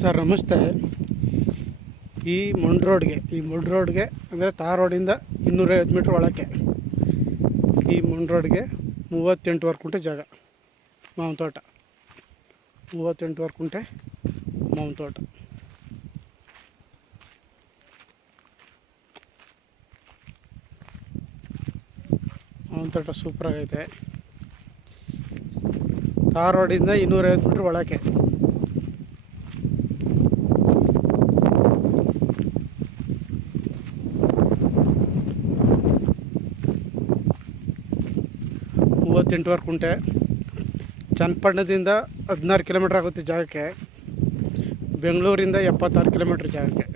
Sir ನಮಸ್ತೆ. ಈ ಮೊಂಡ್ ರೋಡ್ಗೆ, ಈ ಮೊಂಡ್ ರೋಡ್ಗೆ, ಅಂದರೆ ತಾರ್ ರೋಡಿಂದ ಇನ್ನೂರೈವತ್ತು ಮೀಟ್ರ್ ಒಳಕ್ಕೆ ಈ ಮೊಂಡ್ ರೋಡ್ಗೆ ಮೂವತ್ತೆಂಟುವರೆ ಕುಂಟೆ ಜಾಗ ಮಾವಿನ ತೋಟ ಮೂವತ್ತೆಂಟುವರೆ ಕುಂಟೆ ಮಾವಿನ ತೋಟ ಮಾವಿನ ತೋಟ ಸೂಪರಾಗೈತೆ ತಾರ್ ರೋಡಿಂದ ಇನ್ನೂರೈವತ್ತು ಮೀಟ್ರ್ ಒಳಕ್ಕೆ. ಮೂವತ್ತೆಂಟುವರೆ ಕುಂಟೆ. ಚನ್ನಪಟ್ಟಣದಿಂದ ಹದಿನಾರು ಕಿಲೋಮೀಟ್ರ್ ಆಗುತ್ತೆ ಜಾಗಕ್ಕೆ. ಬೆಂಗಳೂರಿಂದ ಎಪ್ಪತ್ತಾರು ಕಿಲೋಮೀಟ್ರ್ ಜಾಗಕ್ಕೆ.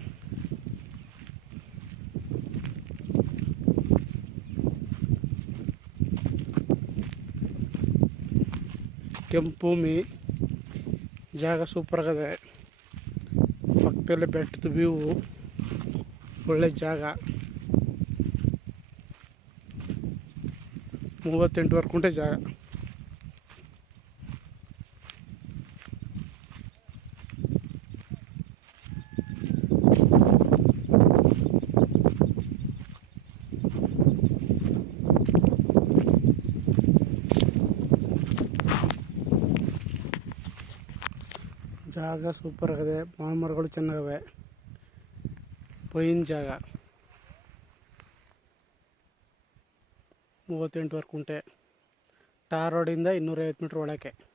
ಕೆಂಪೂಮಿ ಜಾಗ ಸೂಪರಾಗದೆ ಪಕ್ಕದಲ್ಲೇ ಬೆಟ್ಟದ ವ್ಯೂವು ಒಳ್ಳೆ ಜಾಗ. ಮೂವತ್ತೆಂಟುವರೆ ಕುಂಟೆ ಜಾಗ ಜಾಗ ಸೂಪರ್ ಆಗಿದೆ ಮಾವಿನ ಮರಗಳು ಚೆನ್ನಾಗವೆ ಪೈನ್ ಜಾಗ ಮೂವತ್ತೆಂಟುವರೆ ಕುಂಟೆ. ಟಾರ್ ರೋಡಿಂದ ಇನ್ನೂರೈವತ್ತು ಮೀಟ್ರ್ ಒಳಕ್ಕೆ.